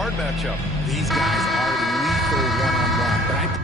guard matchup. These guys are lethal one-on-one, but I...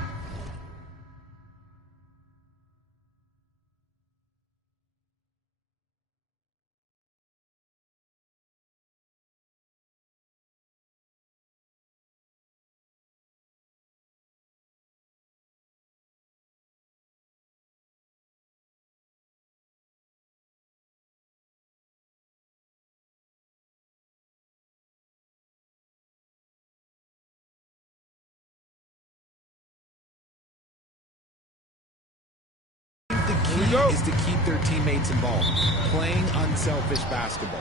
is to keep their teammates involved, playing unselfish basketball.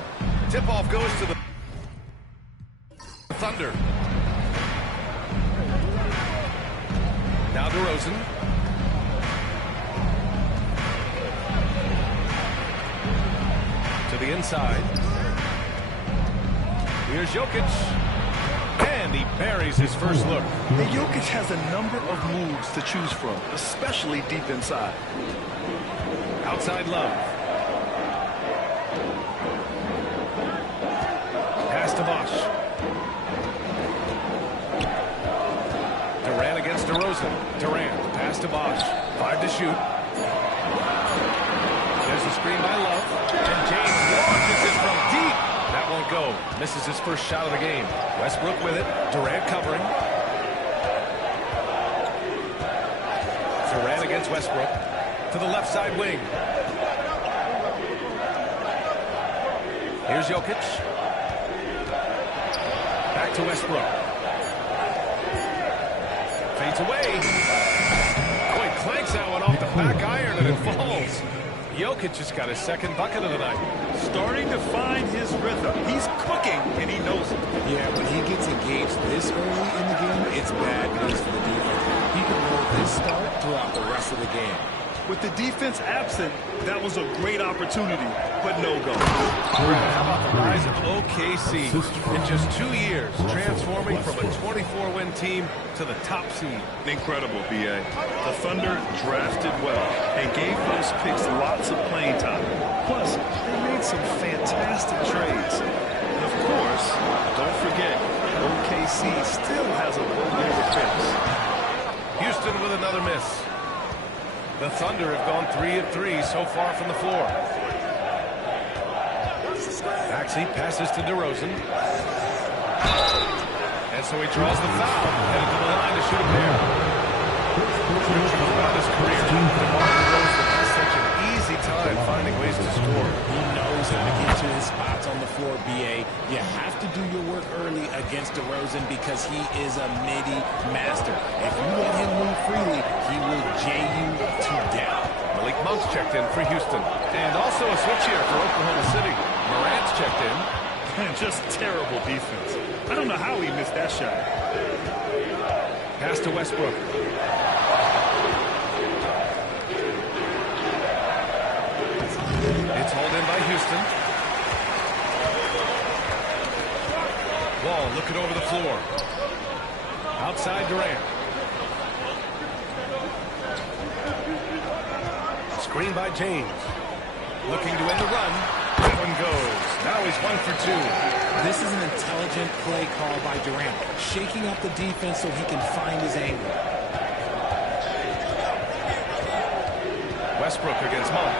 Tip-off goes to the Thunder. Now DeRozan. To the inside. Here's Jokic. And he buries his first look. And Jokic has a number of moves to choose from, especially deep inside. Outside Love. Pass to Bosh. Durant against DeRozan. Durant, pass to Bosh. 5 to shoot. There's a screen by Love. And James launches it from deep. That won't go. Misses his first shot of the game. Westbrook with it. Durant covering. Durant against Westbrook. To the left side wing. Here's Jokic. Back to Westbrook. Fades away. Oh, he clanks that one off the back iron and it falls. Jokic just got his second bucket of the night. Starting to find his rhythm. He's cooking, and he knows it. Yeah, when he gets engaged this early in the game, it's bad news for the defense. He can roll this start throughout the rest of the game. With the defense absent, that was a great opportunity, but no go. How about the rise of OKC? In just 2 years, transforming from a 24-win team to the top seed. Incredible, B.A. The Thunder drafted well and gave those picks lots of playing time. Plus, they made some fantastic trades. And of course, don't forget, OKC still has a boatload of picks. Houston with another miss. The Thunder have gone 3 of 3 so far from the floor. Maxey passes to DeRozan. And so he draws the foul. Headed to the line to shoot a pair. Throughout his career, DeMar DeRozan has such an easy time finding ways to score. He knows how to get to his spots on the floor, B.A. You have to do your work early against DeRozan because he is a midi master. If you let him move freely, he will J you to death. Malik Monk's checked in for Houston. And also a switch here for Oklahoma City. Morant's checked in. Just terrible defense. I don't know how he missed that shot. Pass to Westbrook. It's hauled in by Houston. Wall looking over the floor. Outside Durant. Screen by James. Looking to end the run. That one goes. Now he's 1 for 2. This is an intelligent play call by Durant, shaking up the defense so he can find his angle. Westbrook against Monk.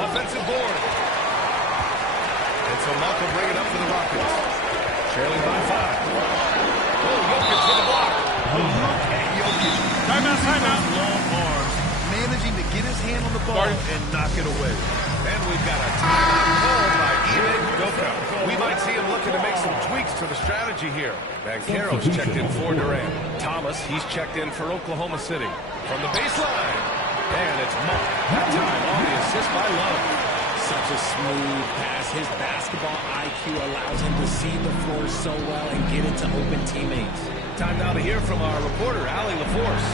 Offensive board. And so Monk will bring it up for the Rockets. Trailing by 5. Oh, Jokic with the block. Look at Jokic. Timeout, timeout. Long arms, managing to get his hand on the ball and knock it away. And we've got a timeout called by Ime Udoka. We might see him looking to make some tweaks to the strategy here. Banchero's checked in for Durant. Thomas, he's checked in for Oklahoma City. From the baseline. And it's Monk. That time on the assist by Love. Such a smooth pass. His basketball IQ allows him to see the floor so well and get it to open teammates. Time now to hear from our reporter, Allie LaForce.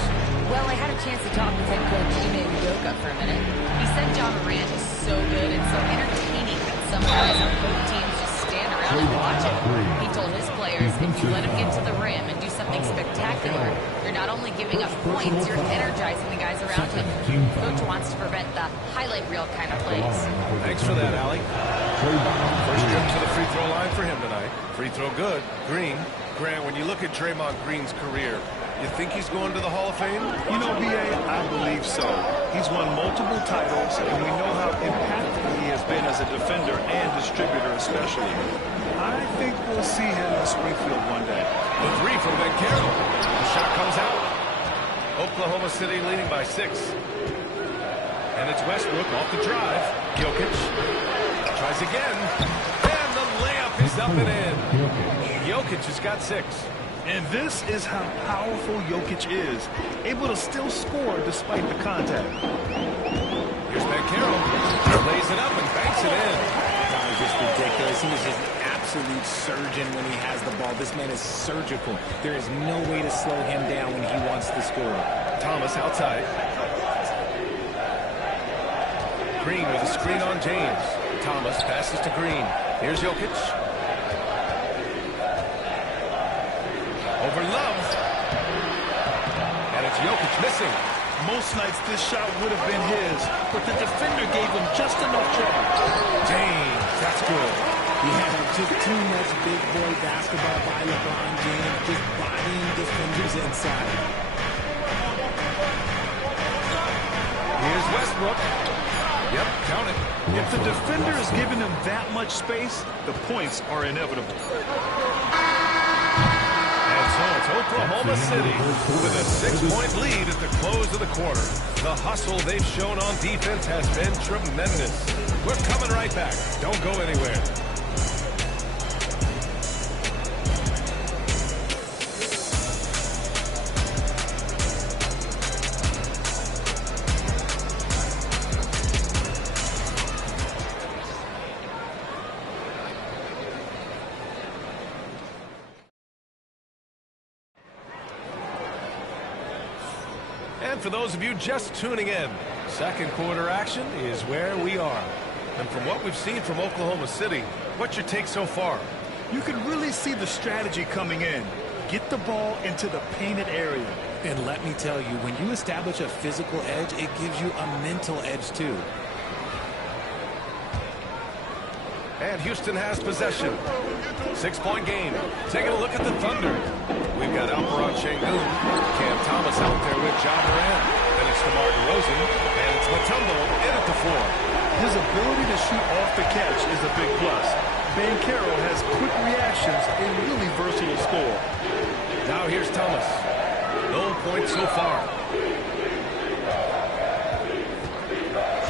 Well, I had a chance to talk with head coach Ime Udoka for a minute. He said John Morant is so good and so entertaining that some guys on both teams just stand around and watch him. He told his players if you let him get to the rim and do something something spectacular. You're not only giving up points, you're energizing the guys around him. Coach wants to prevent the highlight reel kind of plays. Thanks for that, Allie. First trip to the free throw line for him tonight. Free throw good. Green. Grant, when you look at Draymond Green's career, you think he's going to the Hall of Fame? You know, B.A., I believe so. He's won multiple titles, and we know how impactful he has been as a defender and distributor especially. I think we'll see him in Springfield one day. The three from Banchero. The shot comes out. Oklahoma City leading by 6. And it's Westbrook off the drive. Jokic tries again. And the layup is up and in. Jokic has got 6. And this is how powerful Jokic is, able to still score despite the contact. Here's Banchero. Lays it up and banks it in. That was just ridiculous. He is just an absolute surgeon when he has the ball. This man is surgical. There is no way to slow him down when he wants to score. Thomas outside. Green with a screen on James. Thomas passes to Green. Here's Jokic. Over Love. And it's Jokic missing. Most nights this shot would have been his, but the defender gave him just enough trouble. James, that's good. Yeah, just too much big boy basketball by LeBron James, just bodying defenders inside. Here's Westbrook. Yep, count it. If the defender is giving him that much space, the points are inevitable. So it's Oklahoma City with a 6-point lead at the close of the quarter. The hustle they've shown on defense has been tremendous. We're coming right back. Don't go anywhere. And for those of you just tuning in, second quarter action is where we are. And from what we've seen from Oklahoma City, what's your take so far? You can really see the strategy coming in. Get the ball into the painted area. And let me tell you, when you establish a physical edge, it gives you a mental edge too. And Houston has possession. 6-point game. Taking a look at the Thunder. We've got Alperen Sengun, Cam Thomas out there with Ja Morant. Then it's DeMar DeRozan, and it's Mutombo in at the 4. His ability to shoot off the catch is a big plus. Banchero has quick reactions, a really versatile scorer. Now here's Thomas. No points so far.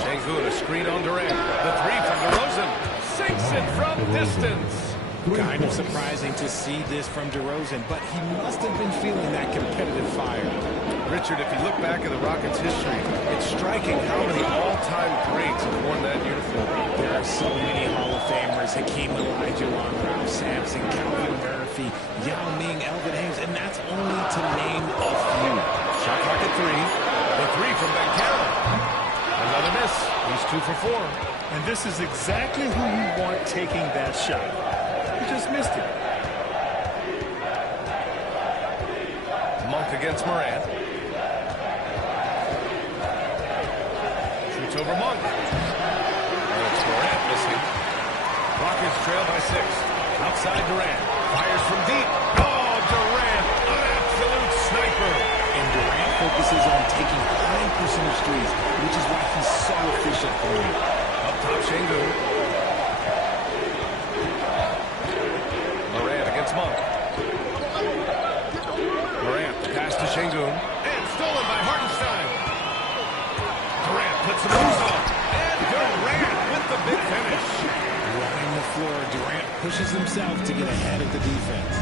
Sengun, a screen on Durant. The 3 from DeRozan. Sinks it from distance. Kind of surprising to see this from DeRozan, but he must have been feeling that competitive fire. Richard, if you look back at the Rockets' history, it's striking how many all-time greats have worn that uniform. There are so many Hall of Famers: Hakeem Olajuwon, Ralph Sampson, Calvin Murphy, Yao Ming, Elvin Hayes, and that's only to name a few. Shot clock at 3. The 3 from Banchero. Another miss. He's 2 for 4. And this is exactly who you want taking that shot. He just missed it. Monk against Morant. Shoots over Monk. And it's Morant missing. Rockets trail by 6. Outside Durant. Fires from deep. Oh, Durant. An absolute sniper. And Durant focuses on taking high percentage threes, which is why he's so efficient for me. Up top, Sengun. Morant against Monk. Morant, pass to Sengun. And stolen by Hartenstein. Durant puts the moves on. And Durant with the big finish. Running the floor, Durant pushes himself to get ahead of the defense.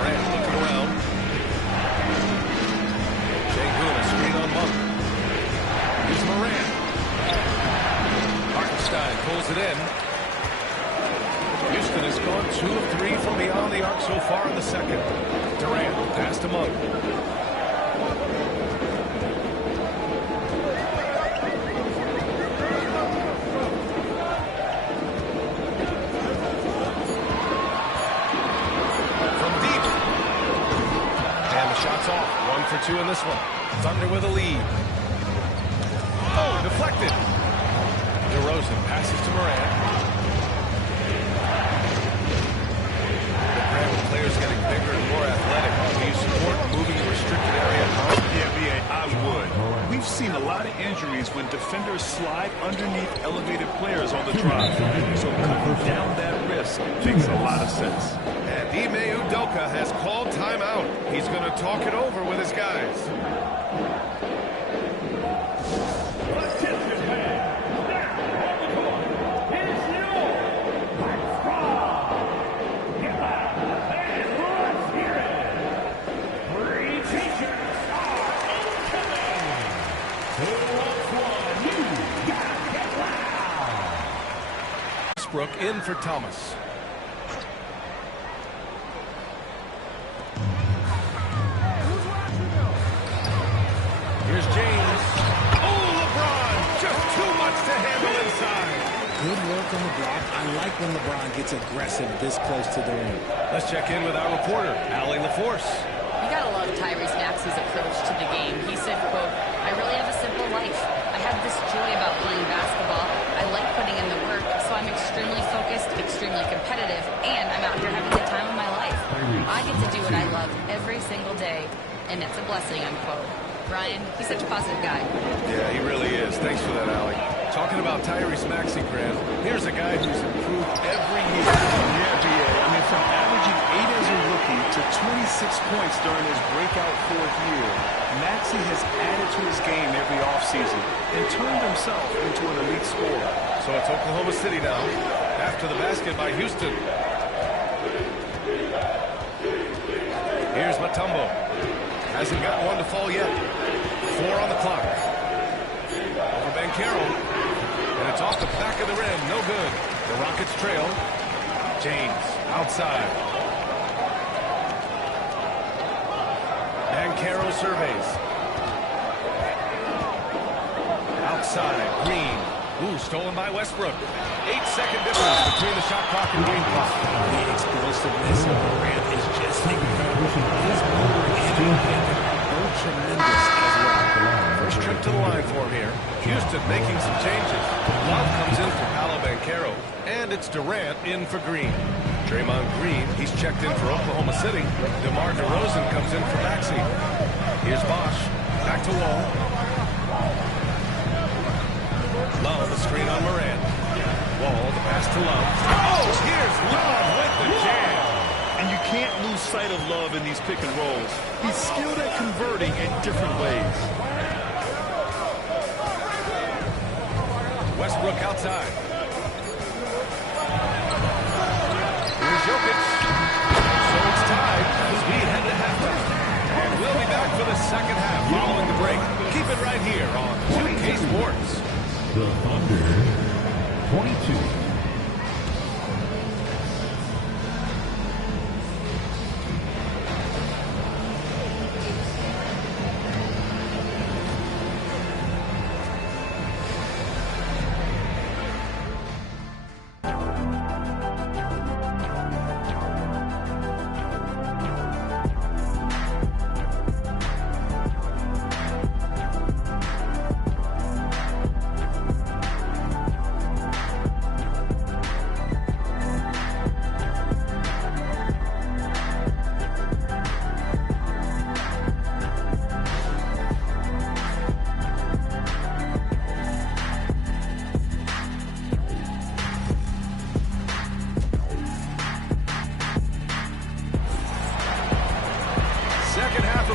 Morant looking around. Sengun, a screen on Monk. Here's Morant. Hartenstein pulls it in. Houston has gone 2 of 3 from beyond the arc so far in the second. Durant, pass to Monk. 2 in this one. Thunder with a lead. Oh, deflected. DeRozan passes to Morant. The Granite players getting bigger and more athletic. Do you support moving a restricted area? Yeah, B.A., I would. We've seen a lot of injuries when defenders slide underneath elevated players on the drive. So cutting down that risk makes a lot of sense. And Ime Udoka has called timeout. He's going to talk it over with his guys. Westbrook in for Thomas. Here's James. Oh, LeBron! Just too much to handle inside. Good work on the block. I like when LeBron gets aggressive this close to the rim. Let's check in with our reporter, Allie LaForce. You gotta love Tyrese Maxey's approach to the game. He said, quote, "I really have a simple life. I have this joy about playing basketball. I like putting in the work, so I'm extremely focused, extremely competitive, and I'm out here having the time of my life. I get to do what I love every single day, and it's a blessing," unquote. Ryan, he's such a positive guy. Yeah, he really is. Thanks for that, Allie. Talking about Tyrese Maxey, Grant, here's a guy who's improved every year. Yeah, B.A. I mean, from averaging 8 as a rookie to 26 points during his breakout 4th year, Maxey has added to his game every offseason and turned himself into an elite scorer. So it's Oklahoma City now, after the basket by Houston. Here's Mutombo. Hasn't got one to fall yet. 4 on the clock. Over Banchero. And it's off the back of the rim. No good. The Rockets trail. James outside. Banchero surveys. Outside. Green. Ooh, stolen by Westbrook. 8-second difference between the shot clock and game clock. The explosiveness of Morant is just incredible. His motor and handle are both tremendous as well. First trip to the line for him here. Houston making some changes. Love comes in for Paolo Banchero. And it's Durant in for Green. Draymond Green, he's checked in for Oklahoma City. DeMar DeRozan comes in for Maxey. Here's Bosch. Back to Wall. Love, a screen on Morant. Wall, the pass to Love. Oh, here's Love with the jam. And you can't lose sight of Love in these pick and rolls. He's skilled at converting in different ways. Westbrook outside. Here's Jokic. So it's tied as we head to halftime. And we'll be back for the second half following the break. Keep it right here on 2K Sports. The Thunder, 22.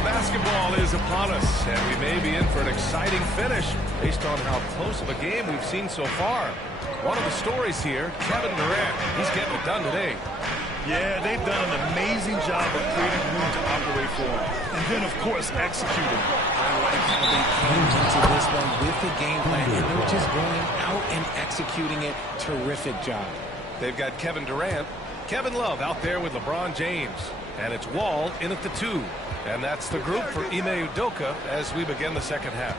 Basketball is upon us, and we may be in for an exciting finish based on how close of a game we've seen so far. One of the stories here, Kevin Durant, he's getting it done today. Yeah, they've done an amazing job of creating room to operate for him. And then, of course, executing. I like how they came into this one with the game plan, and they're just going out and executing it. Terrific job. They've got Kevin Durant, Kevin Love out there with LeBron James. And it's Wall in at the 2. And that's the group for Ime Udoka as we begin the second half.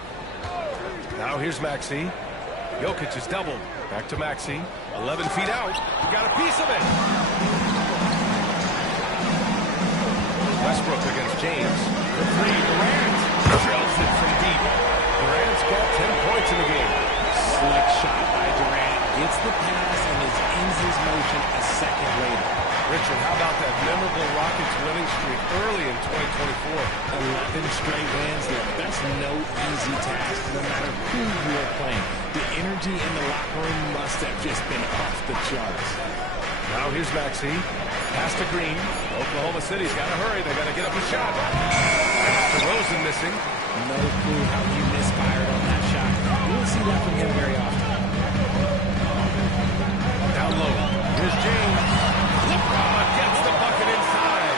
Now here's Maxey. Jokic is doubled. Back to Maxey. 11 feet out. He got a piece of it. Westbrook against James. for three. Durant drills it from deep. Durant's got 10 points in the game. Slick shot by Durant. Gets the pass and ends his motion a second later. Richard, how about that memorable Rockets winning streak early in 2024? 11 straight wins there. That's no easy task, no matter who you are playing. The energy in the locker room must have just been off the charts. Now here's Maxey. Pass to Green. Oklahoma City's got to hurry. They got to get up a shot. That's DeRozan missing. No clue how he misfired on that shot. You won't see that from him very often. Down low. Here's James. LeBron gets the bucket inside.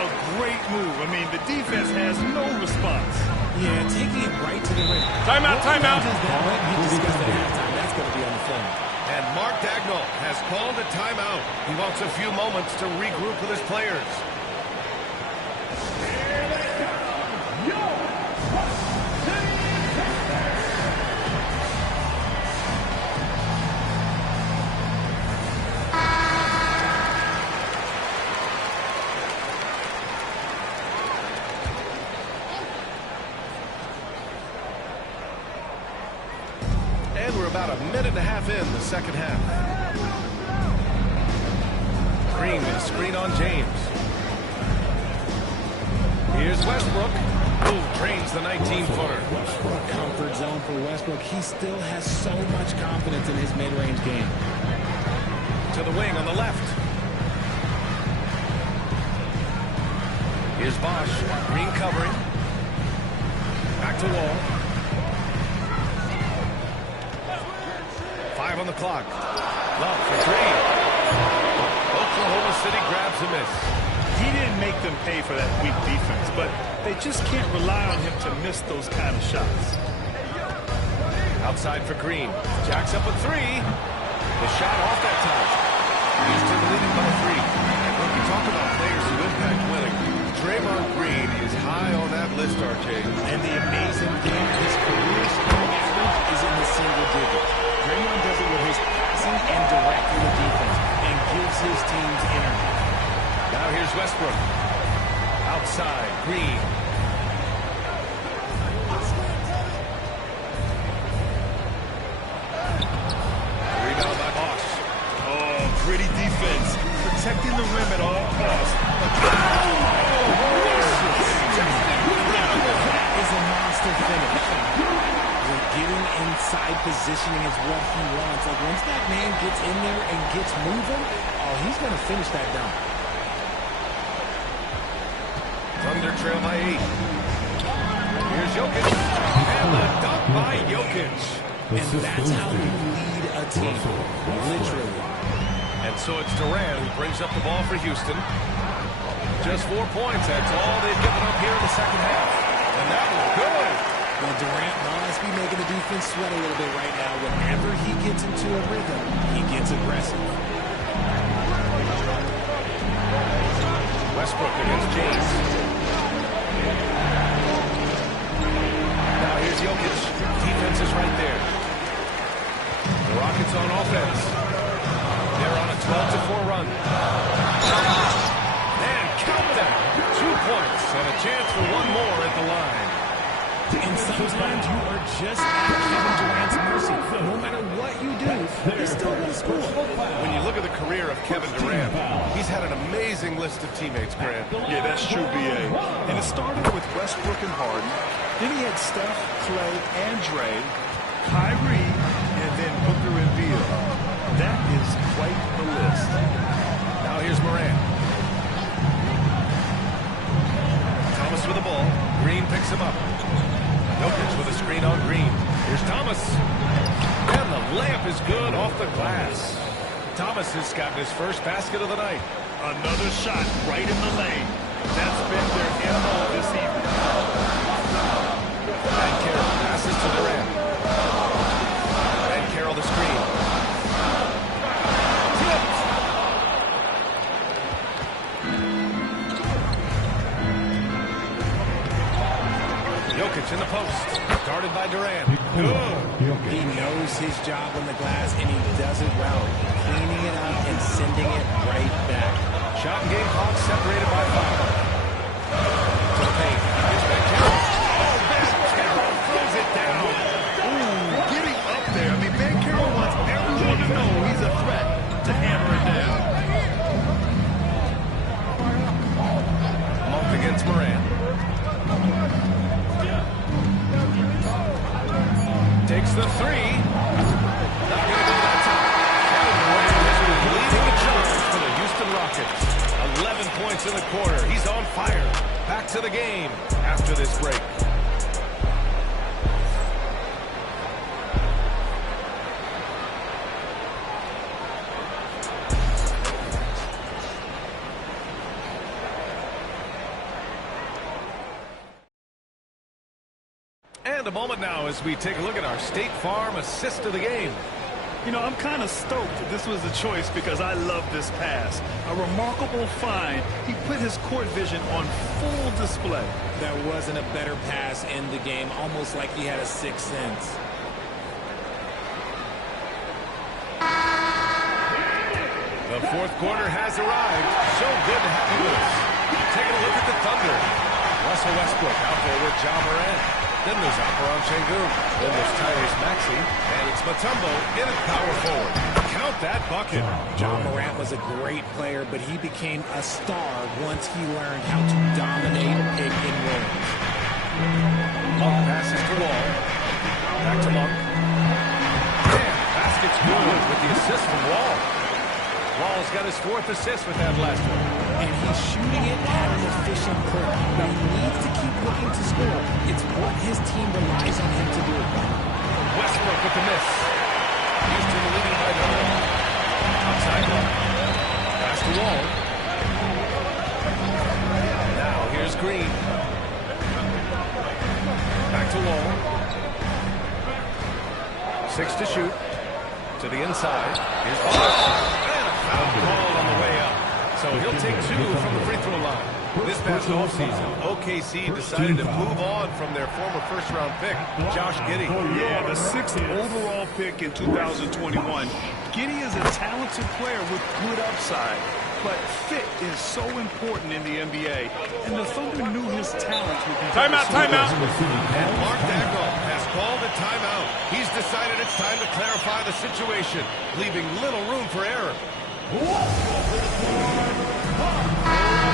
A great move. I mean, the defense has no response. Yeah, taking it right to the rim. Timeout, timeout. He discussed at halftime. That's going to be on the film. And Mark Dagnall has called a timeout. He wants a few moments to regroup with his players. And we're about a minute and a half in the second half. Green with a screen on James. Here's Westbrook. Who drains the 19-footer. Comfort zone for Westbrook. He still has so much confidence in his mid-range game. To the wing on the left. Here's Bosch. Green covering. Back to Wall. 5 on the clock. Love for three. Oklahoma City grabs a miss. He didn't make them pay for that weak defense, but they just can't rely on him to miss those kind of shots. Outside for Green. Jacks up a three. The shot off that time. Houston leading by 3. When we talk about players who impact winning, Draymond Green is high on that list, RJ. And the amazing thing, his career scoring average is in the single digits. Draymond does it with his passing and directing the defense and gives his teams energy. Now here's Westbrook. Outside, Green. Rebound by Bosch. Oh, gritty defense. Protecting the rim at all costs. That is a monster finish. Getting inside positioning is what he wants. Like, once that man gets in there and gets moving, oh, he's going to finish that dunk. Thunder trail by 8. Here's Jokic. And the dunk by Jokic. And that's how you lead a team. Literally. And so it's Durant who brings up the ball for Houston. Just 4 points. That's all they've given up here in the second half. And that was good. Well, Durant must be making the defense sweat a little bit right now. Whenever he gets into a rhythm, he gets aggressive. Westbrook against James. Now here's Jokic. Defense is right there. The Rockets on offense. They're on a 12-4 run. And count them. 2 points and a chance for one more at the line. And sometimes you are just at Kevin Durant's mercy. No matter what you do, he's still going to score. When you look at the career of Kevin Durant, he's had an amazing list of teammates, Grant. Yeah, that's true, B.A. And it started with Westbrook and Harden. Then he had Steph, Clay, and Dre, Kyrie, and then Booker and Beal. That is quite the list. Now here's Morant. Thomas with the ball. Green picks him up. Jokic with a screen on Green. Here's Thomas. And the layup is good off the glass. Thomas has gotten his first basket of the night. Another shot right in the lane. That's been their MO this evening. And Carroll passes to Durant. And Carroll the screen. Jokic in the post. Guarded by Durant. Good. He knows his job on the glass, and he does it well. Cleaning it up and sending it right back. Shot and game clock separated by 5. To the paint. bucket. 11 points in the quarter. He's on fire. Back to the game after this break. And a moment now as we take a look at our State Farm assist of the game. You know, I'm kind of stoked that this was the choice because I love this pass. A remarkable find. He put his court vision on full display. There wasn't a better pass in the game, almost like he had a sixth sense. The fourth quarter has arrived. So good to have you with us. Taking a look at the Thunder. Russell Westbrook out there with Ja Morant. Then there's Alperen Sengun. Then there's Tyrese Maxey. And it's Mutombo in at power forward. Count that bucket. Ja Morant was a great player, but he became a star once he learned how to dominate pick and rolls. Monk passes to Wall. Back to Monk. And basket's good with the assist from Wall. Wall's got his fourth assist with that last one. And he's shooting it at an efficient clip. But he needs to keep looking to score. It's what his team relies on him to do. Westbrook with the miss. Houston leading by 9. Outside Monk. Pass to Wall. Now here's Green. Back to Wall. 6 to shoot. To the inside. Here's Bosch. Foul call on the way up. So he'll take 2 from the free throw line. This past offseason, OKC decided to move on from their former first-round pick, Josh Giddey. Yeah, the 6th overall pick in 2021. Giddey is a talented player with good upside, but fit is so important in the NBA, and the Thunder knew his talents would be... Timeout. And Mark Daigneault has called a timeout. He's decided it's time to clarify the situation, leaving little room for error.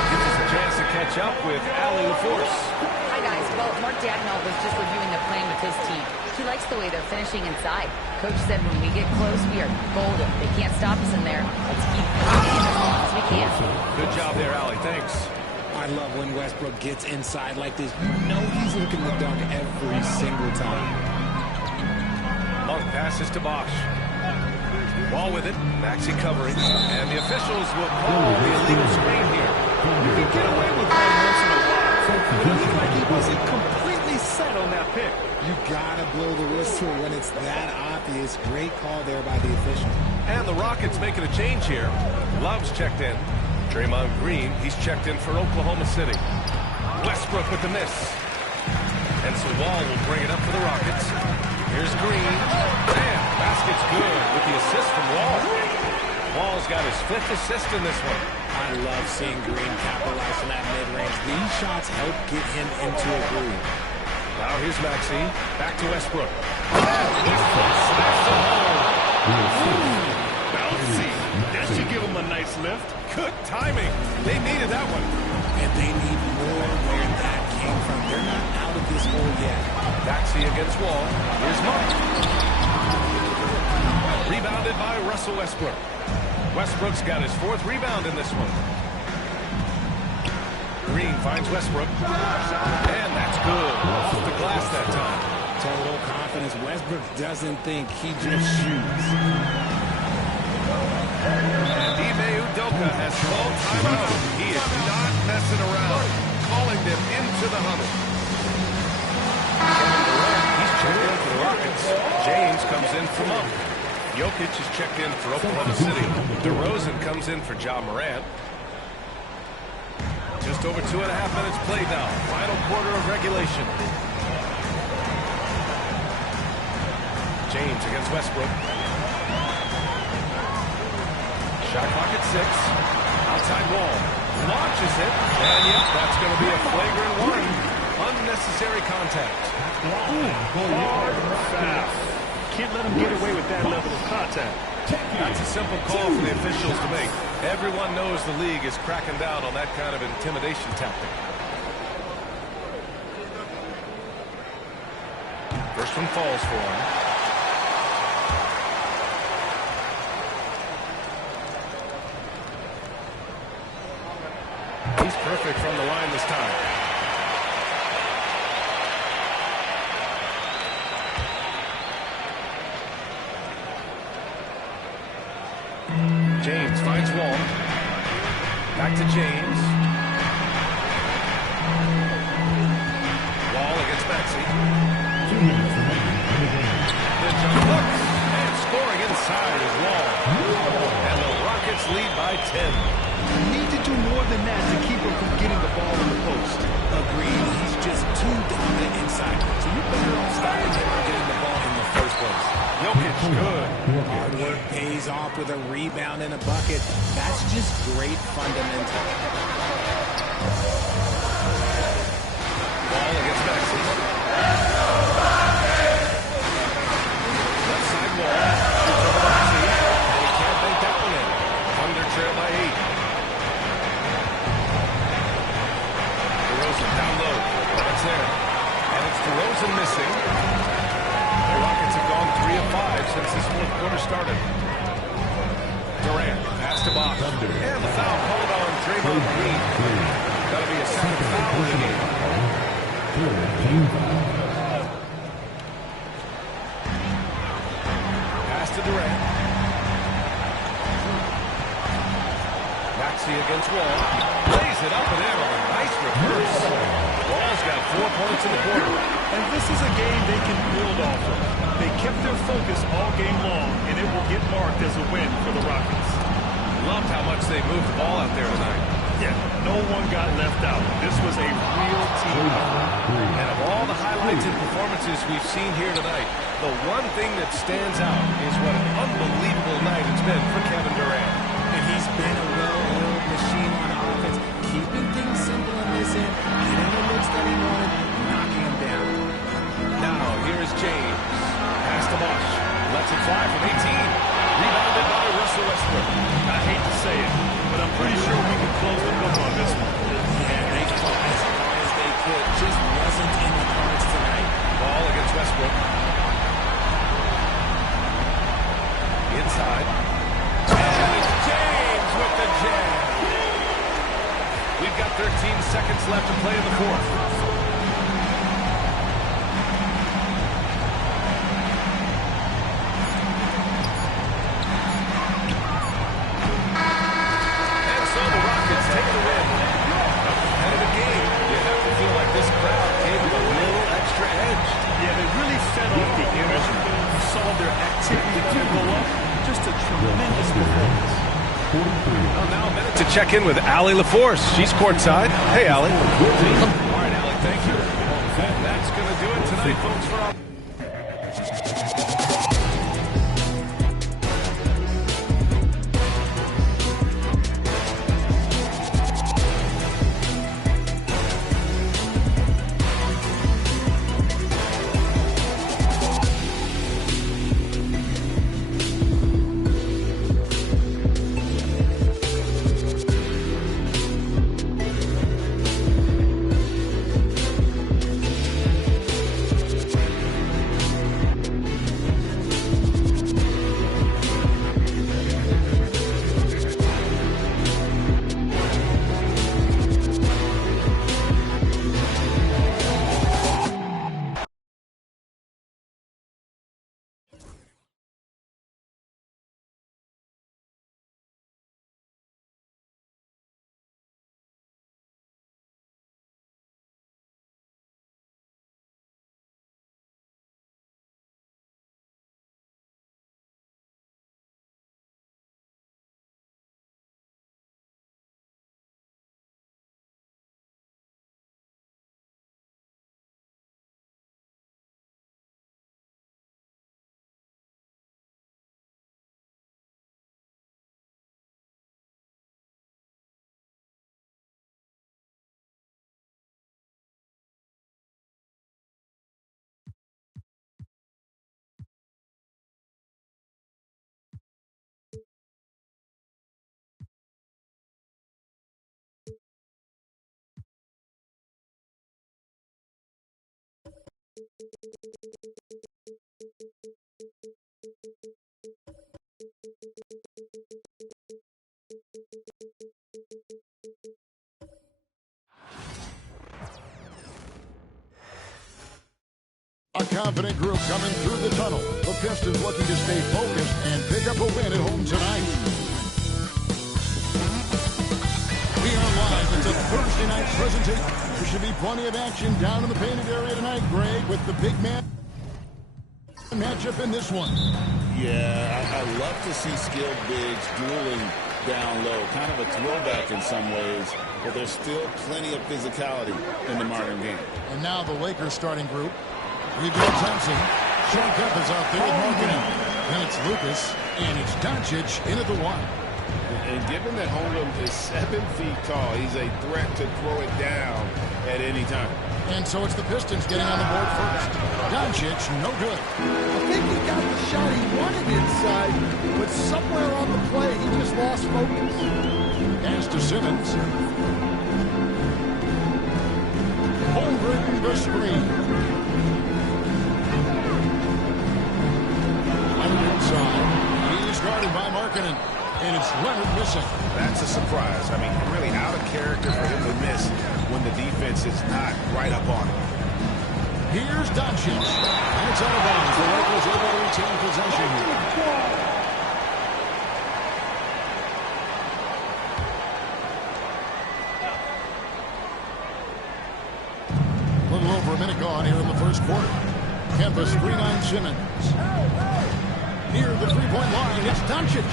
Gives us a chance to catch up with Allie LaForce. Hi, guys. Well, Mark Daigneault was just reviewing the plan with his team. He likes the way they're finishing inside. Coach said when we get close, we are golden. They can't stop us in there. Let's keep pushing as long as we can. Good job there, Allie. Thanks. I love when Westbrook gets inside like this. You know he's looking to dunk every single time. Monk passes to Bosch. Wall with it. Maxey covering. And the officials will call the illegal screen here. You can get away with that once in a while, but it looked like he wasn't completely set on that pick. You gotta blow the whistle when it's that obvious. Great call there by the official. And the Rockets making a change here. Love's checked in. Draymond Green, he's checked in for Oklahoma City. Westbrook with the miss. And so Wall will bring it up for the Rockets. Here's Green. And basket's good with the assist from Wall. Wall's got his 5th assist in this one. I love seeing Green capitalize on that mid-range. These shots help get him into a groove. Now here's Maxey. Back to Westbrook. Westbrook snaps it home. Bouncy. That should give him a nice lift. Good timing. They needed that one. And they need more where that came from. They're not out of this hole yet. Maxey against Wall. Here's Monk. Rebounded by Russell Westbrook. Westbrook's got his 4th rebound in this one. Green finds Westbrook. And that's good. Off the glass that time. Total confidence. Westbrook doesn't think, he just shoots. And Ime Udoka has called timeout. He is not messing around. Calling them into the huddle. Kevin Durant, he's checked in for the Rockets. James comes in for Monk. Jokic is checked in for Oklahoma City. DeRozan comes in for Ja Morant. Just over 2.5 minutes played now. Final quarter of regulation. James against Westbrook. Shot clock at 6. Outside Wall. Launches it. And yep, that's going to be a flagrant 1. Unnecessary contact. Hard foul. Can't let him get away with that level of contact. That's a simple call for the officials to make. Everyone knows the league is cracking down on that kind of intimidation tactic. First one falls for him. He's perfect from the line this time. James finds Wall. Back to James. Wall against Maxey. The jump hook. And scoring inside is Wall. And the Rockets lead by 10. Need to do more than that to keep him from getting the ball in the post. Agreed. He's just too dominant inside. So you're better off stopping him from getting the ball in the first place. Jokic, good. Hard work pays off with a rebound and a bucket. That's just great fundamental. Ball against Maxey. Left side Wall. Maxey. And he can't make that one in. Thunder trail by 8. DeRozan down low. That's there. And it's DeRozan missing. The Rockets have gone 3 of 5 since this fourth quarter started. Durant, pass to Bosch. And the foul called on Draymond Green. That'll be a second foul in the game. Pass to Durant. Maxey against Wall. Lays it up and in on a nice reverse. Wall's got 4 points in the quarter. And this is a game they can build off of. They kept their focus all game long, and it will get marked as a win for the Rockets. Loved how much they moved the ball out there tonight. Yeah, no one got left out. This was a real team effort. And of all the highlights and performances we've seen here tonight, the one thing that stands out is what an unbelievable night it's been for Kevin Durant. And he's been a well-oiled machine on offense, keeping things simple in this end, getting the looks that he wanted, knocking him down. Now, here is James. Pass to Bosch. Lets it fly from 18. Rebounded by Russell Westbrook. I hate to say it, but I'm pretty sure we can close the book on this one. Yeah, they fought as hard as they could. Just wasn't in the cards tonight. Ball against Westbrook. Inside. And it's James with the jam. We've got 13 seconds left to play in the fourth. Well, now a minute to check in with Allie LaForce. She's courtside. Hey, Allie. All right, Allie, thank you. And that's going to do it tonight, folks, for our... confident group coming through the tunnel. The Pistons looking to stay focused and pick up a win at home tonight. We are live. It's a Thursday night presentation. There should be plenty of action down in the painted area tonight, Greg, with the big man matchup in this one. Yeah, I love to see skilled bigs dueling down low. Kind of a throwback in some ways, but there's still plenty of physicality in the modern game. And now the Lakers starting group. We've got Thompson. Sean Kemp is out there with Markkanen. Then it's Lucas, and it's Doncic in at the one. And given that Holmgren is 7 feet tall, he's a threat to throw it down at any time. And so it's the Pistons getting on the board first. Doncic, no good. I think he got the shot he wanted inside, but somewhere on the play, he just lost focus. Pass to Simmons. Holmgren, the screen. Leonard inside. He's guarded by Markkanen. And it's Leonard missing. That's a surprise. I mean, really out of character for him to miss when the defense is not right up on him. Here's Doncic. And it's out of bounds. The Lakers able to retain possession here. A little over a minute gone here in the first quarter. Kemp a screen on Simmons. Near the three-point line, it's Doncic.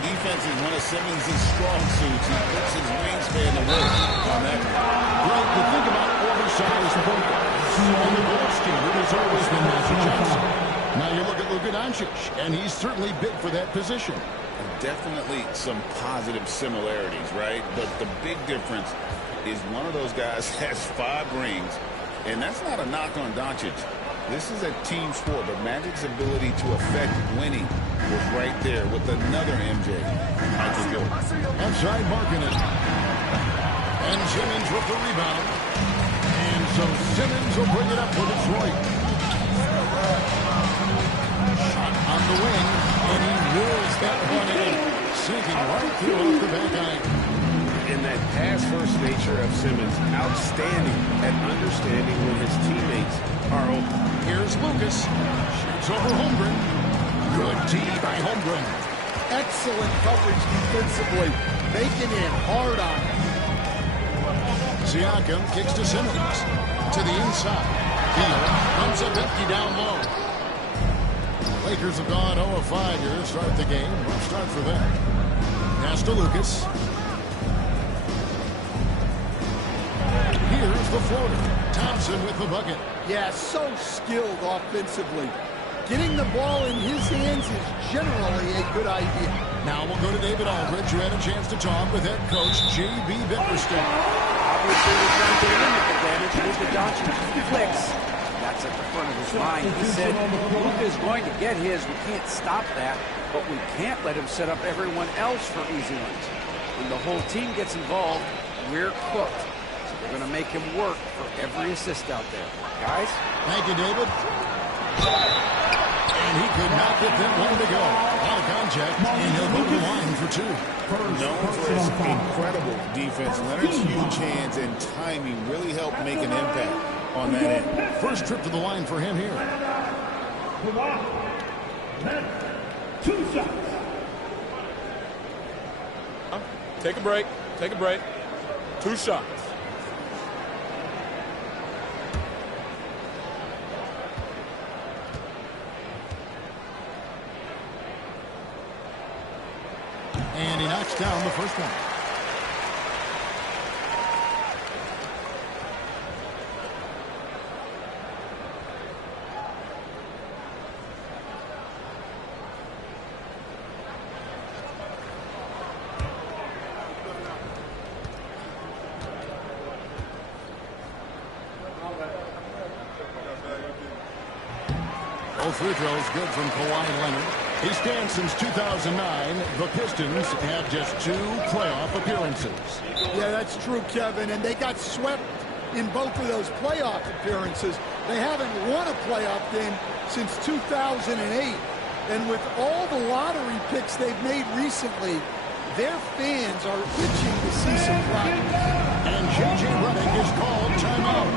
Defense is one of Simmons' strong suits. He puts his wingspan to work on that. Right, you think about oversized point guards. And the gold standard has always been Magic Johnson. Now you look at Luka Doncic, and he's certainly big for that position. Definitely some positive similarities, right? But the big difference is one of those guys has 5 rings, and that's not a knock on Doncic. This is a team sport, but Magic's ability to affect winning was right there with another MJ, Michael Jordan. Outside Markkanen. And Simmons with the rebound. And so Simmons will bring it up for Detroit. Shot on the wing, and he whirls that one in, sinking right through off the back iron. And that pass-first nature of Simmons, outstanding at understanding when his teammates are open. Here's Lucas. Shoots over Holmgren. Good D by Holmgren. Excellent coverage defensively, making it hard on him. Siakam kicks to Simmons. To the inside. Beal comes up empty down low. Lakers have gone 0-5 here to start the game. Rough start for them. Pass to Lucas. Here's the floater. Thompson with the bucket. Yeah, so skilled offensively. Getting the ball in his hands is generally a good idea. Now we'll go to David Aldridge, who had a chance to talk with head coach J.B. Bickerstaff. Obviously, we're trying to limit the damage. Luka Doncic flicks. That's at the front of his mind. He said, Luka is going to get his. We can't stop that, but we can't let him set up everyone else for easy ones. When the whole team gets involved, we're cooked. So we're going to make him work for every assist out there. Guys? Thank you, David. And he could not get that one to go. Out of contact, and he'll go to the line for 2. Known for his incredible defense, Leonard's huge hands and timing really helped make an impact on that end. First trip to the line for him here. 2 shots. Take a break. Take a break. 2 shots. And he knocks down the first one. Both free throws good from Kawhi Leonard. He stands since 2009. The Pistons have just 2 playoff appearances. Yeah, that's true, Kevin. And they got swept in both of those playoff appearances. They haven't won a playoff game since 2008. And with all the lottery picks they've made recently, their fans are itching to see some progress. And J.J. Redick is called timeout.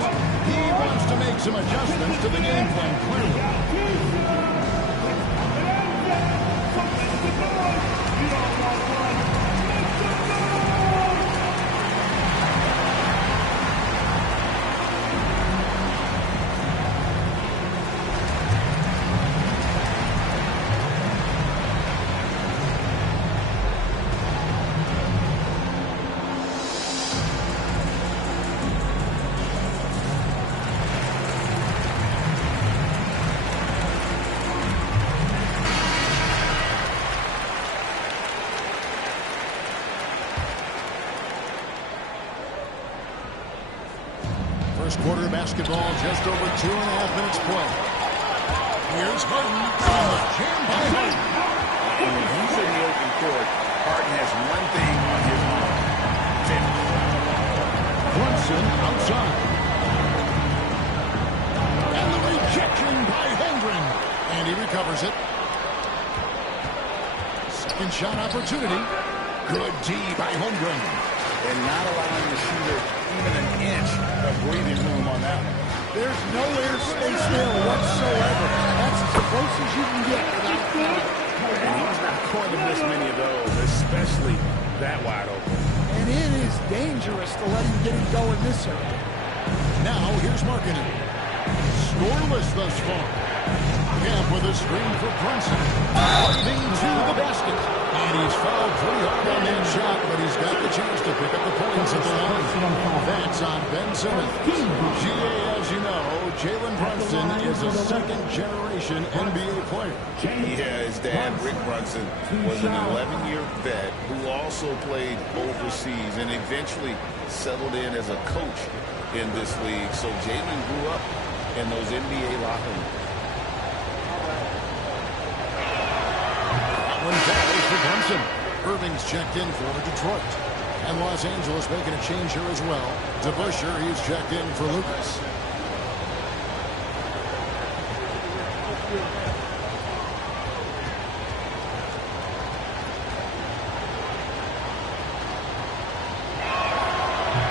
He wants to make some adjustments to the game plan, clearly. First quarter basketball, just over 2.5 minutes play. Here's Harden on the jam by Harden. And when he's in the open court, Harden has one thing on his mind: finish. Brunson outside. And the rejection by Holmgren. And he recovers it. Second shot opportunity. Good D by Holmgren. And not allowing the shooter even an inch of breathing room on that one. There's no airspace there whatsoever. That's as close as you can get without foul. And he's not going to miss many of those, especially that wide open. And it is dangerous to let him get it going this early. Now here's Markkanen. Scoreless thus far. Camp with a screen for Brunson. Driving to the basket. And he's fouled pretty hard on that shot, but he's got the chance to pick up the points at the line. That's on Ben Simmons. GA, as you know, Jalen Brunson is a second-generation NBA player. Yeah, his dad, Rick Brunson, was an 11-year vet who also played overseas and eventually settled in as a coach in this league. So Jalen grew up in those NBA locker rooms. One foul for Brunson. Irving's checked in for Detroit. And Los Angeles making a change here as well. DeBusschere, he's checked in for Lucas.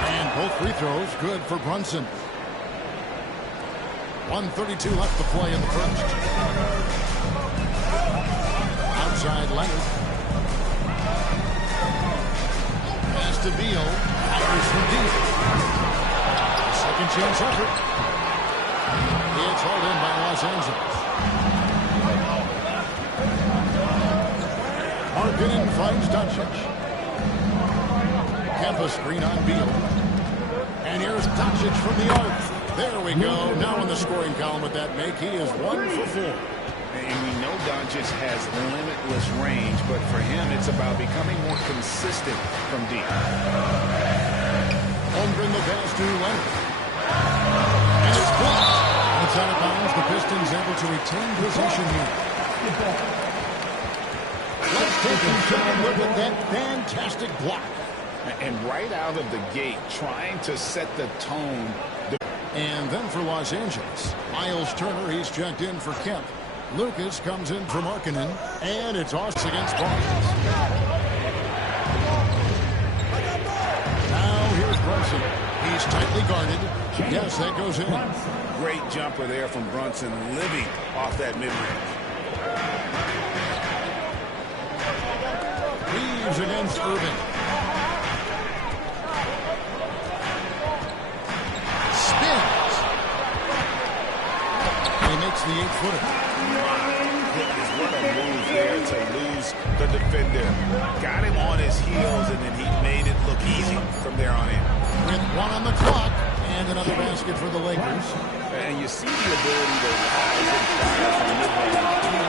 And both free throws good for Brunson. 1:32 left to play in the first. Outside Leonard. Pass to Beal. Fires from deep. Second chance effort. It's hauled in by Los Angeles. Markkanen finds Doncic. Kemba screen on Beal. And here's Doncic from the arc. There we go. Now in the scoring column with that make, he is 1 for 4. And we know Doncic has limitless range, but for him, it's about becoming more consistent from deep. Holmgren the pass to Leonard. And it's blocked. It's out of bounds. The Pistons able to retain possession here. Let's take a second look at that fantastic block. And right out of the gate, trying to set the tone. And then for Los Angeles, Miles Turner, he's checked in for Kemp. Lucas comes in for Markkanen, and it's Austin against Barnes. Now here's Brunson. He's tightly guarded. Yes, that goes in. Great jumper there from Brunson, living off that mid-range. Reeves against Irving. Spins. And he makes the 8-footer. What a move there to lose the defender. Got him on his heels, and then he made it look easy from there on in. With 1 on the clock, and another basket for the Lakers. And you see the ability to rise and fire from mid-range, even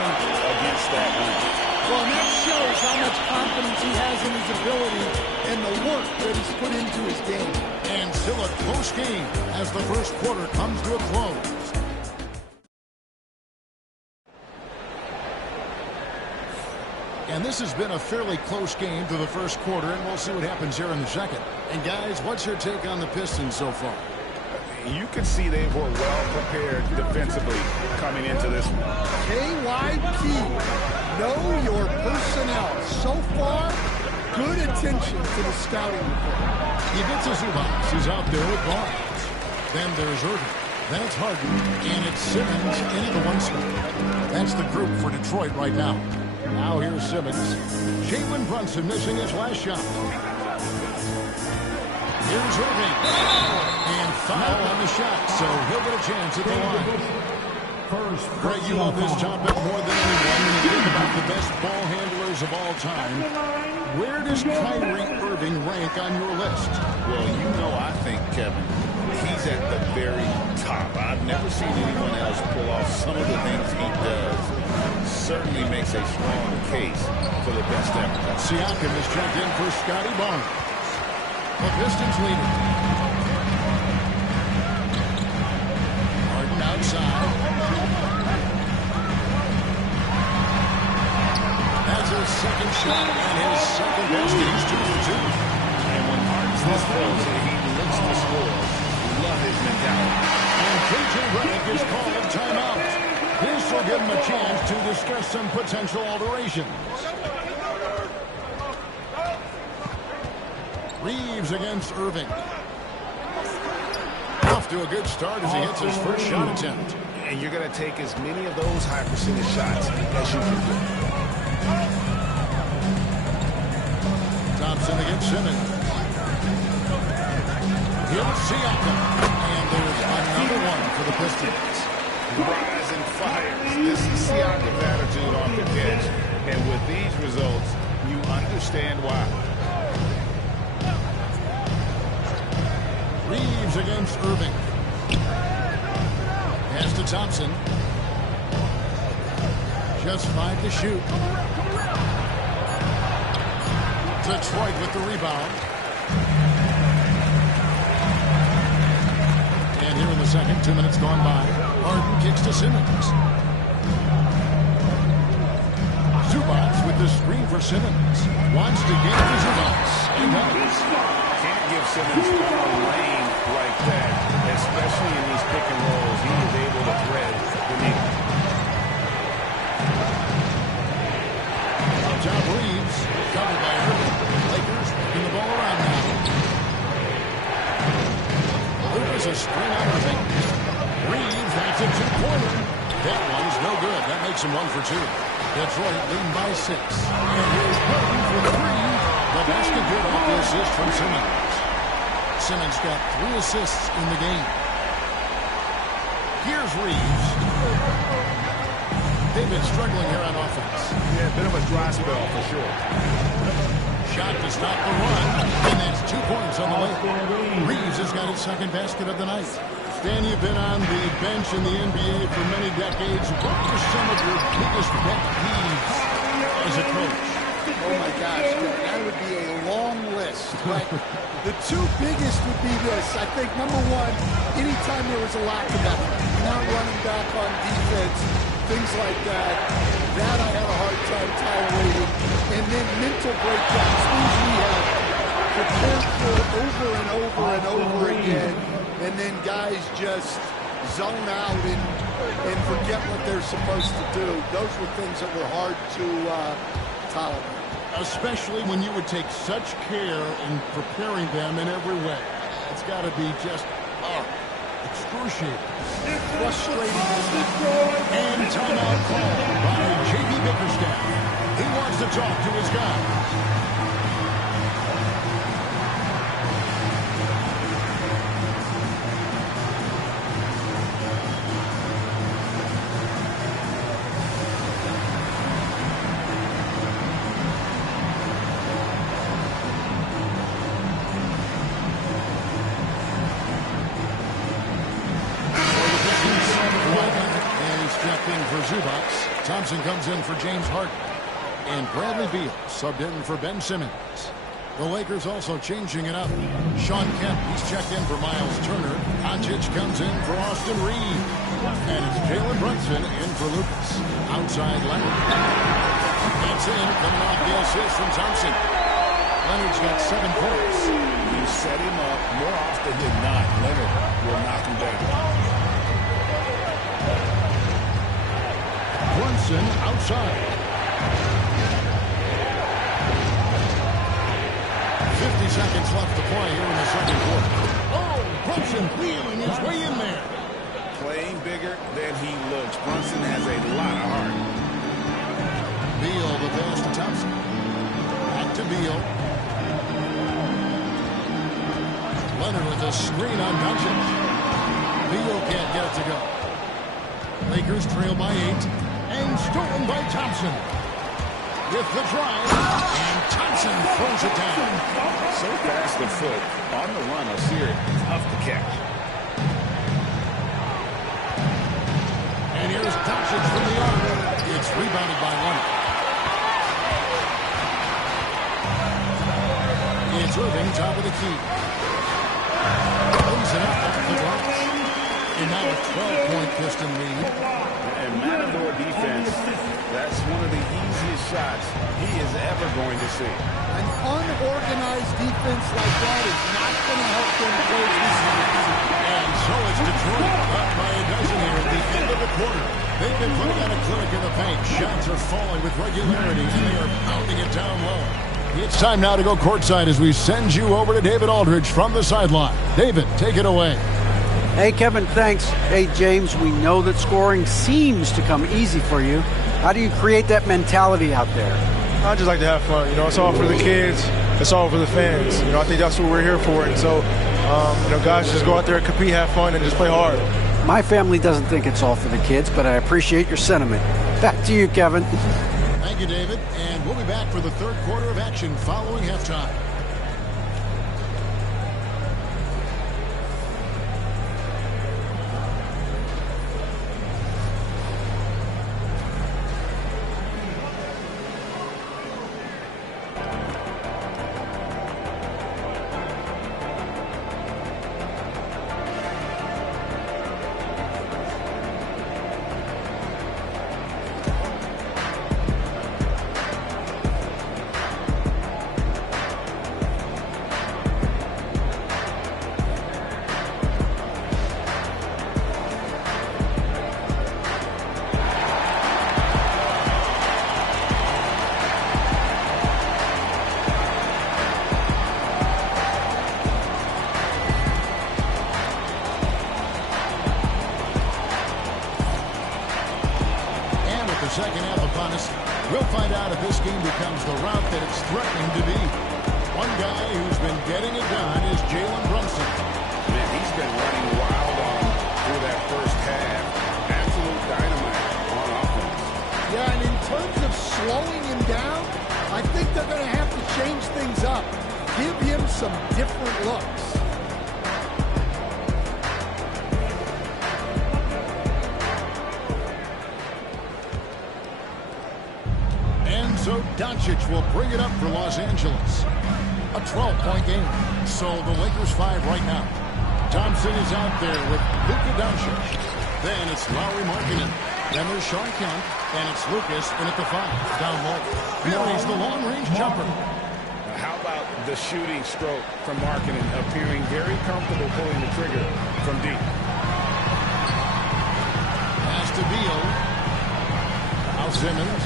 against that move. Well, and that shows how much confidence he has in his ability and the work that he's put into his game. And still a close game as the first quarter comes to a close. And this has been a fairly close game through the first quarter, and we'll see what happens here in the second. And guys, what's your take on the Pistons so far? You can see they were well prepared defensively coming into this one. KYT, know your personnel. So far, good attention to the scouting report. He gets a Zubac. He's out there with Barnes. Then there's Irving. Then it's Harden. And it's Simmons into the one spot. That's the group for Detroit right now. Now here's Simmons. Jalen Brunson missing his last shot. Here's Irving. And foul on the shot, so he'll get a chance at the line. Greg, you love this topic more than anyone when you think about the best ball handlers of all time. Where does Kyrie Irving rank on your list? Well, you know, I think, Kevin, he's at the very top. I've never seen anyone else pull off some of the things he does. Certainly makes a strong case for the best ever. Siakam is checked in for Scotty Barnes. The Pistons lead it. Harden outside. That's his second shot and his second best. He's 2 for 2. And when Harden's this close and he looks to score, love his mentality. And KJ Redick is called timeout. This will give him a chance to discuss some potential alterations. Reeves against Irving. Off to a good start as he hits his first shot attempt. And you're going to take as many of those high percentage shots as you can do. Thompson against Simmons. Here's Siakam. And there's another one for the Pistons. Rise and fires. This is Siakam's attitude on the pitch. And with these results, you understand why. Reeves against Irving. Pass to Thompson. Just 5 to shoot. Detroit with the rebound. And here in the second, 2 minutes gone by. Harden kicks to Simmons. Zubac with the screen for Simmons. Wants to get to Zubac. And does. Can't give Simmons a lane like that, especially in these pick and rolls. He is able to thread the needle. Up top, Reeves. Covered by Irving. Lakers working the ball around now. There's a screen on Irving. Reeves, that's a two-pointer. That one's no good. That makes him 1 for 2. Detroit leading by 6. And here's Harden for 3. The basket good off the assist from Simmons. Simmons got 3 assists in the game. Here's Reeves. They've been struggling here on offense. Yeah, a bit of a dry spell for sure. Shot to stop the run, and that's 2 points on the way. Reeves has got his second basket of the night. Stan, you've been on the bench in the NBA for many decades. What are some of your biggest pet peeves as a coach? Oh, my gosh, that would be a long list. But the 2 biggest would be this. I think, number 1, anytime there was a lack of effort, not running back on defense, things like that, that I had a hard time tolerating. And then mental breakdowns, things we have prepared for over and over and over again, and then guys just zone out and forget what they're supposed to do. Those were things that were hard to tolerate. Especially when you would take such care in preparing them in every way. It's got to be just excruciating. Frustrating. And timeout called by J.B. Bickerstaff. He wants to talk to his guys. Thompson comes in for James Harden. And Bradley Beal subbed in for Ben Simmons. The Lakers also changing it up. Sean Kemp, he's checked in for Miles Turner. Doncic comes in for Austin Reeves. And it's Jalen Brunson in for Lucas. Outside Leonard. That's in, coming off the assist from Thompson. Leonard's got 7 points. You set him up more often than not. Leonard will knock him down. Brunson outside. 50 seconds left to play here in the second quarter. Oh, Brunson wheeling his way in there. Playing bigger than he looks. Brunson has a lot of heart. Beal, the pass to Thompson. Back to Beal. Leonard with a screen on Doncic. Beal can't get it to go. Lakers trail by 8. And stolen by Thompson. With the drive. And Thompson throws it down. So fast of foot. On the run, Osir, tough to catch. And here's Doncic from the arc. It's rebounded by Leonard. It's Irving, top of the key. Throws it up off the glass. And now a 12-point Piston lead. And Matador defense, that's one of the easiest shots he is ever going to see. An unorganized defense like that is not going to help them close this series. And so it's Detroit up by a dozen here at the end of the quarter. They've been putting on a clinic in the paint. Shots are falling with regularity, and they are pounding it down low. It's time now to go courtside as we send you over to David Aldridge from the sideline. David, take it away. Hey, Kevin, thanks. Hey, James, we know that scoring seems to come easy for you. How do you create that mentality out there? I just like to have fun. You know, it's all for the kids. It's all for the fans. You know, I think that's what we're here for. And so, you know, guys, just go out there and compete, have fun, and just play hard. My family doesn't think it's all for the kids, but I appreciate your sentiment. Back to you, Kevin. Thank you, David. And we'll be back for the third quarter of action following halftime. Second half upon us. We'll find out if this game becomes the route that it's threatening to be. One guy who's been getting it done is Jalen Brunson. Man, he's been running wild on through that first half. Absolute dynamite on offense. Yeah, and in terms of slowing him down, I think they're going to have to change things up. Give him some different looks. So Doncic will bring it up for Los Angeles. A 12-point game. So the Lakers 5 right now. Thompson is out there with Luka Doncic. Then it's Lauri Markkanen. Then there's Shawn Kemp. And it's Lucas in at the 5. Down low. Murray's the long-range jumper. How about the shooting stroke from Markkanen, appearing very comfortable pulling the trigger from deep. Pass to Beal. Now Simmons.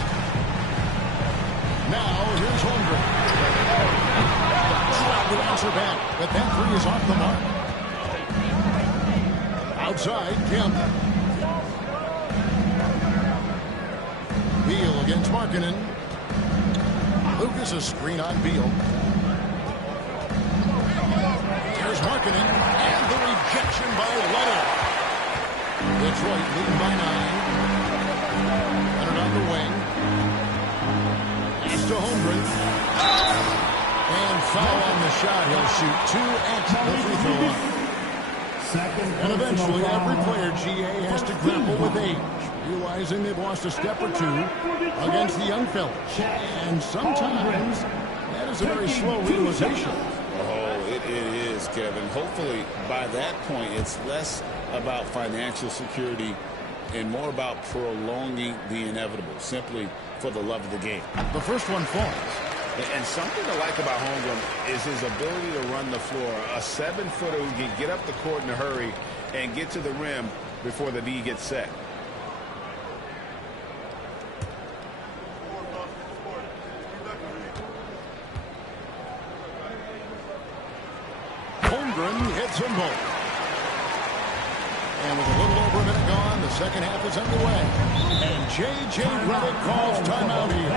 Now, here's Holmgren. Tried to answer back, but that three is off the mark. Outside, Kemp. Beal against Markkanen. Lucas a screen on Beal. Here's Markkanen, and the rejection by Leonard. Detroit leading by 9. Leonard on the wing. To Holmgren. And foul on the shot. He'll shoot 2 at the free throw line. And eventually every player, GA, has to grapple with age, realizing they've lost a step or two against the young fellas. And sometimes that is a very slow realization. Oh, it is, Kevin. Hopefully by that point it's less about financial security and more about prolonging the inevitable, simply for the love of the game. The first one falls. And something I like about Holmgren is his ability to run the floor. A 7-footer who can get up the court in a hurry and get to the rim before the D gets set. Holmgren hits them both. And with a little over a minute gone, the second half is underway. And J.J. Redick calls timeout here.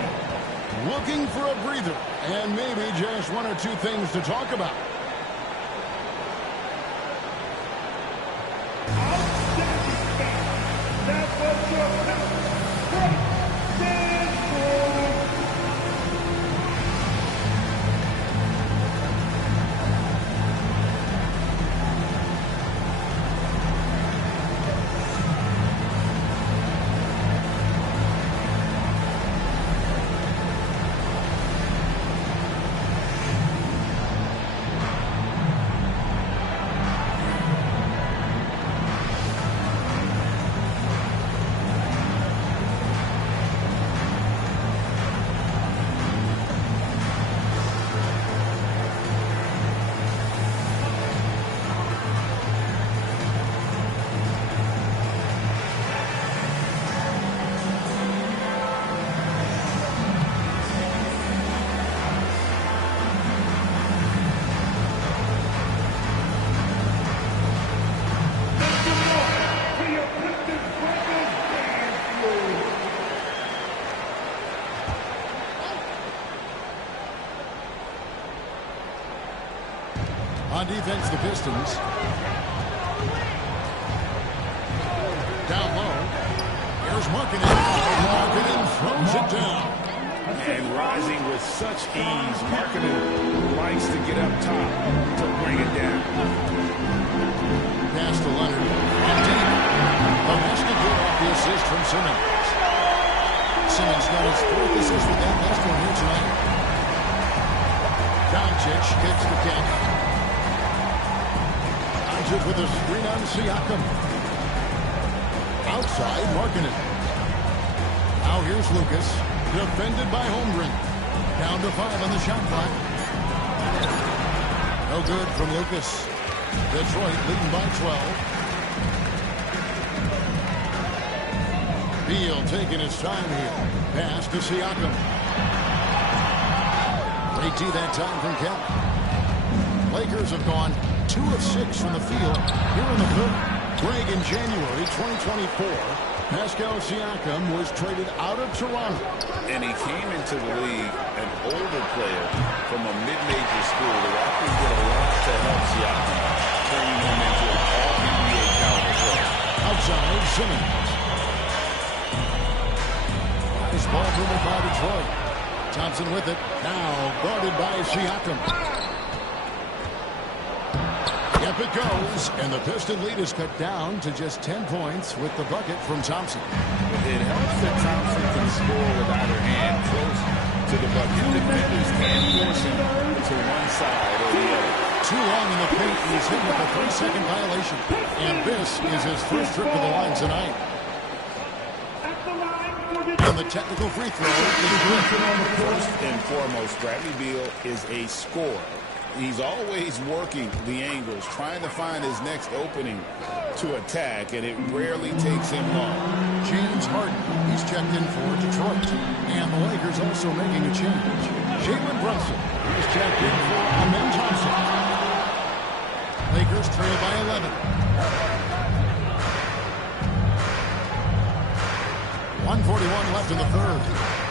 Looking for a breather and maybe just one or two things to talk about. On defense, the Pistons. Down low. Here's Markkanen. Markkanen throws it down. And rising with such ease, Markkanen likes to get up top to bring it down. Pass to Leonard. And deep. The basket good off the assist from Simmons. Simmons got his fourth assist with that last one here tonight. Doncic kicks the catch. With a screen on Siakam. Outside, Markkanen. Now here's Lucas. Defended by Holmgren. Down to 5 on the shot clock. No good from Lucas. Detroit leading by 12. Beal taking his time here. Pass to Siakam. Great D that time from Kemp. Lakers have gone 2 of 6 from the field here in the third. Greg, in January 2024, Pascal Siakam was traded out of Toronto. And he came into the league an older player from a mid-major school. The Raptors did a lot to help Siakam, turning him into an all-NBA caliber player. Outside, Simmons. Nice ball movement by Detroit. Thompson with it. Now guarded by Siakam. Up it goes, and the Piston lead is cut down to just 10 points with the bucket from Thompson. It helps that Thompson can score with either hand close to the bucket. Defenders can't force him to one side or the other. Too long in the paint, he's hit with a 3-second violation. And this is his first trip to the line tonight. And the technical free throw is good. First and foremost, Bradley Beal is a scorer. He's always working the angles, trying to find his next opening to attack, and it rarely takes him long. James Harden, he's checked in for Detroit. And the Lakers also making a change. Jalen Brunson, he's checked in for Amen Johnson. Lakers trail by 11. 1:41 left in the third.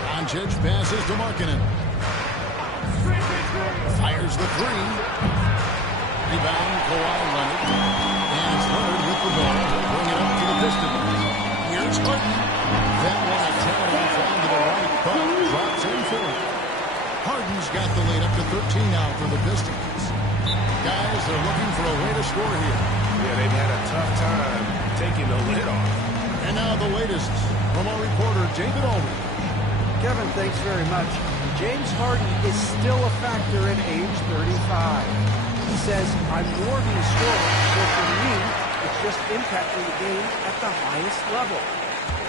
Doncic passes to Markkanen. Fires the three. Rebound, Kawhi Leonard. And it's Leonard with the ball to bring it up to the Pistons. Here's Harden. That one attacked down to the right, but drops in for it. Harden's got the lead up to 13 now for the Pistons. Guys, they're looking for a way to score here. Yeah, they've had a tough time taking the lid off. And now the latest from our reporter, David Aldridge. Kevin, thanks very much. James Harden is still a factor at age 35. He says, I'm more than a scorer, so for me, it's just impacting the game at the highest level.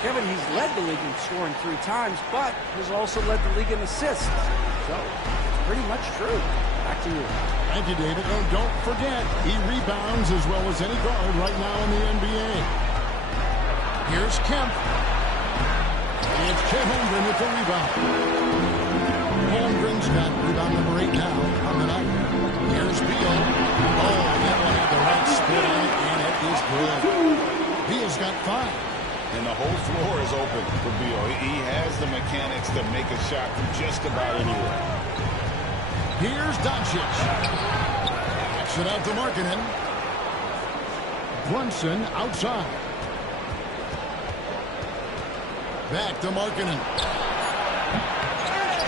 Kevin, he's led the league in scoring 3 times, but has also led the league in assists. So, it's pretty much true. Back to you. Thank you, David. Oh, don't forget, he rebounds as well as any guard right now in the NBA. Here's Kemp. It's Chet Holmgren with the rebound. Holmgren's got rebound number 8 now on the night. Here's Beal. Oh, and the whole floor is open for Beal. He has the mechanics to make a shot from just about anywhere. Here's Doncic. Backs it out to Markkanen. Brunson outside. Back to Markkanen.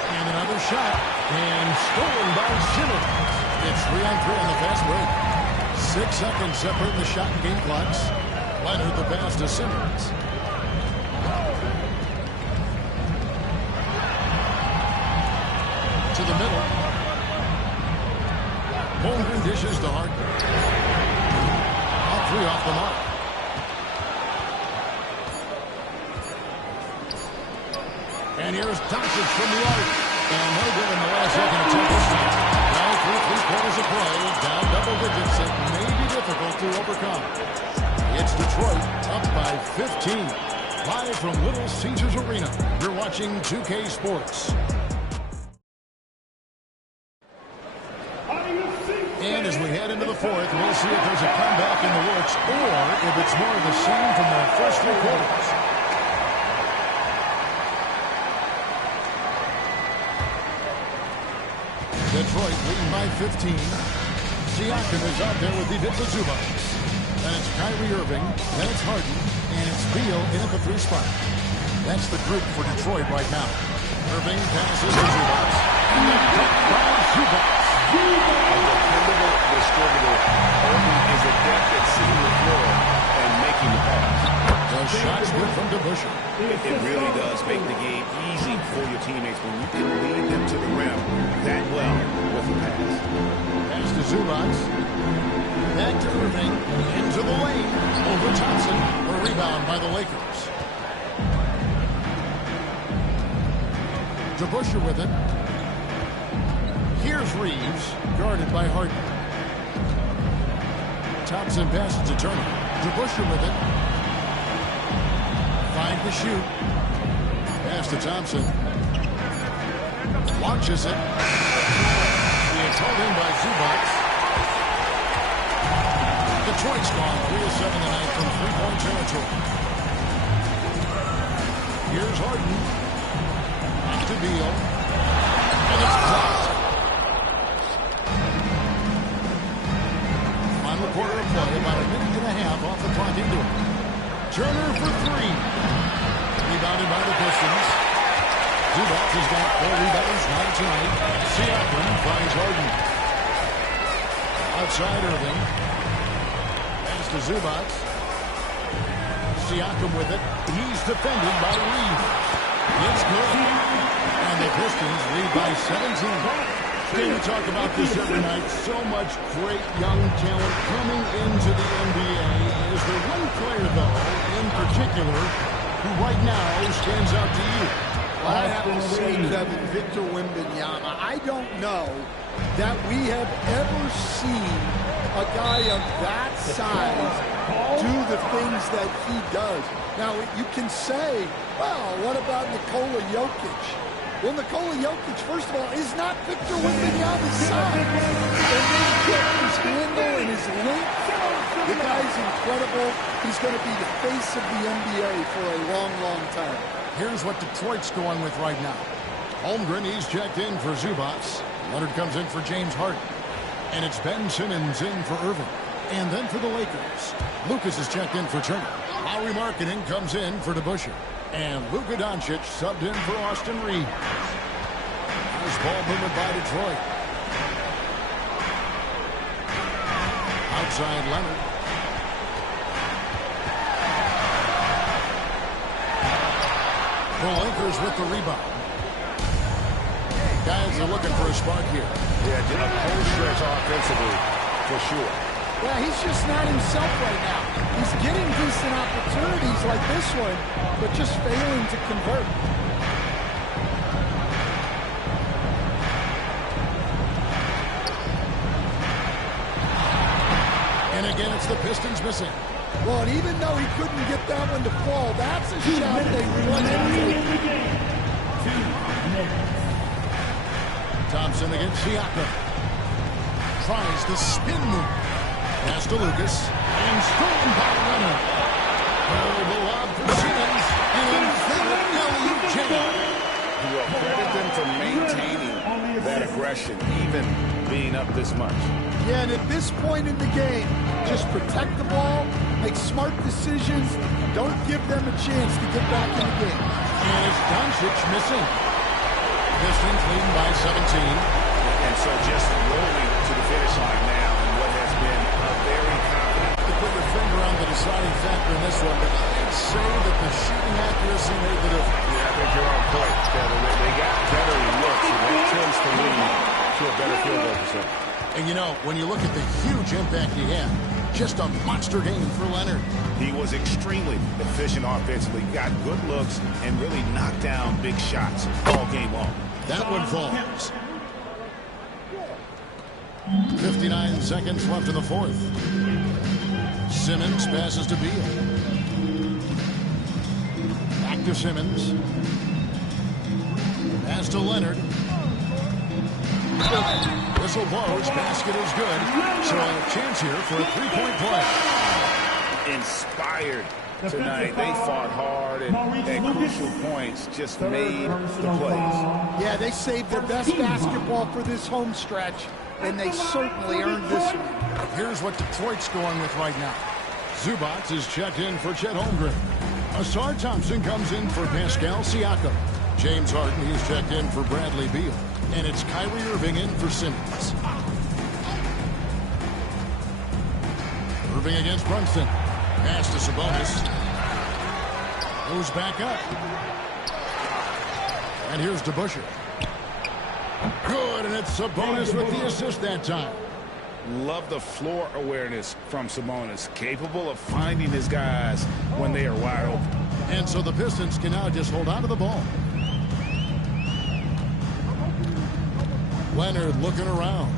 And another shot. And stolen by Simmons. It's 3-on-3 on the fast break. 6 seconds separating the shot and game clocks. Leonard the pass to Simmons. To the middle. Holmgren dishes to Harden. All 3 off the mark. And here's Doncic from the arc. And no good in the last second attempt this time. Now through 3 quarters of play. Down double digits. It may be difficult to overcome. It's Detroit up by 15. Live from Little Caesars Arena. You're watching 2K Sports. And as we head into the fourth, we'll see if there's a comeback in the works or if it's more of the same from the first 3 quarters. Detroit leading by 15. Siakam is out there with Ivica Zubac. Then it's Kyrie Irving. Then it's Harden. And it's Beal in at the 3 spot. That's the group for Detroit right now. Irving passes to Zubac. And then blocked by Zubac. A dependable distributor. Irving is adept at seeing the floor and making the pass. The shot's good from DeBusschere. It really does make the game easy for your teammates when you can lead them to the rim that well with the pass. Pass to Zubac. Back to Irving. Into the lane. Over Thompson. A rebound by the Lakers. DeBusschere with it. Here's Reeves. Guarded by Harden. Thompson passes to Turner. DeBusschere with it. Find the shoot. Pass to Thompson. Launches it. It's held in by Zubac. Detroit's gone 3 of 7 tonight from 3-point territory. Here's Harden. Back to Beal. And it's blocked. Final quarter of play. About a minute and a half off the clock into it. Turner for 3. Rebounded by the Pistons. Zubac has got 4 rebounds, 9 tonight. Siakam finds Harden. Outside Irving. Pass to Zubac. Siakam with it. He's defended by Reeves. It's good. And the Pistons lead by 17. We talk about this every night. So much great young talent coming into the NBA. Is there one player, though, in particular, who right now stands out to you? Well, I have to say, Kevin, Victor Wembanyama. I don't know that we have ever seen a guy of that size do the things that he does. Now, you can say, well, what about Nikola Jokic? Well, Nikola Jokic, first of all, is not Victor Wembanyama's size. And then his handle and his length, the guy's incredible. He's going to be the face of the NBA for a long, long time. Here's what Detroit's going with right now. Holmgren, he's checked in for Zubac. Leonard comes in for James Harden. And it's Ben Simmons in for Irving. And then for the Lakers, Lucas is checked in for Turner. Lauri Markkanen comes in for DeBusschere. And Luka Doncic subbed in for Austin Reeves. Nice ball movement by Detroit. Outside Leonard. The Lakers with the rebound. Guys are looking for a spark here. Yeah, a cold stretch offensively, for sure. Yeah, he's just not himself right now. He's getting decent opportunities like this one, but just failing to convert. And again, it's the Pistons missing. Well, and even though he couldn't get that one to fall, that's a shot they want to take. Thompson against Siakam. Tries the spin move. Pass to Lucas. And stolen by Leonard. Oh, the lob for Siakam. aggression, even being up this much. Yeah, and at this point in the game, just protect the ball, make smart decisions, don't give them a chance to get back in the game. And it's Doncic missing. Pistons leading by 17. And so just rolling to the finish line now in what has been a very confident. To put your finger on the deciding factor in this one, but I'd say that the shooting accuracy made the difference. Yeah, I think you're on point, Kevin. They got better looks, and that tends to lead to a better field goal percentage. And you know, when you look at the huge impact he had, just a monster game for Leonard. He was extremely efficient offensively, got good looks, and really knocked down big shots all game long. That one falls. 59 seconds left in the fourth. Simmons passes to Beal. Back to Simmons. Pass to Leonard. Whistle blows. Basket is good. So a chance here for a three-point play. Inspired tonight. They fought hard and at crucial points just made the plays. Yeah, they saved their best basketball for this home stretch, and they certainly earned this one. Here's what Detroit's going with right now. Zubac is checked in for Chet Holmgren. Asar Thompson comes in for Pascal Siakam. James Harden is checked in for Bradley Beal. And it's Kyrie Irving in for Simmons. Irving against Brunson. Pass to Sabonis. Goes back up. And here's DeBusschere. Good, and it's Sabonis with the assist that time. Love the floor awareness from Sabonis. Capable of finding his guys when they are wide open. And so the Pistons can now just hold on to the ball. Leonard looking around.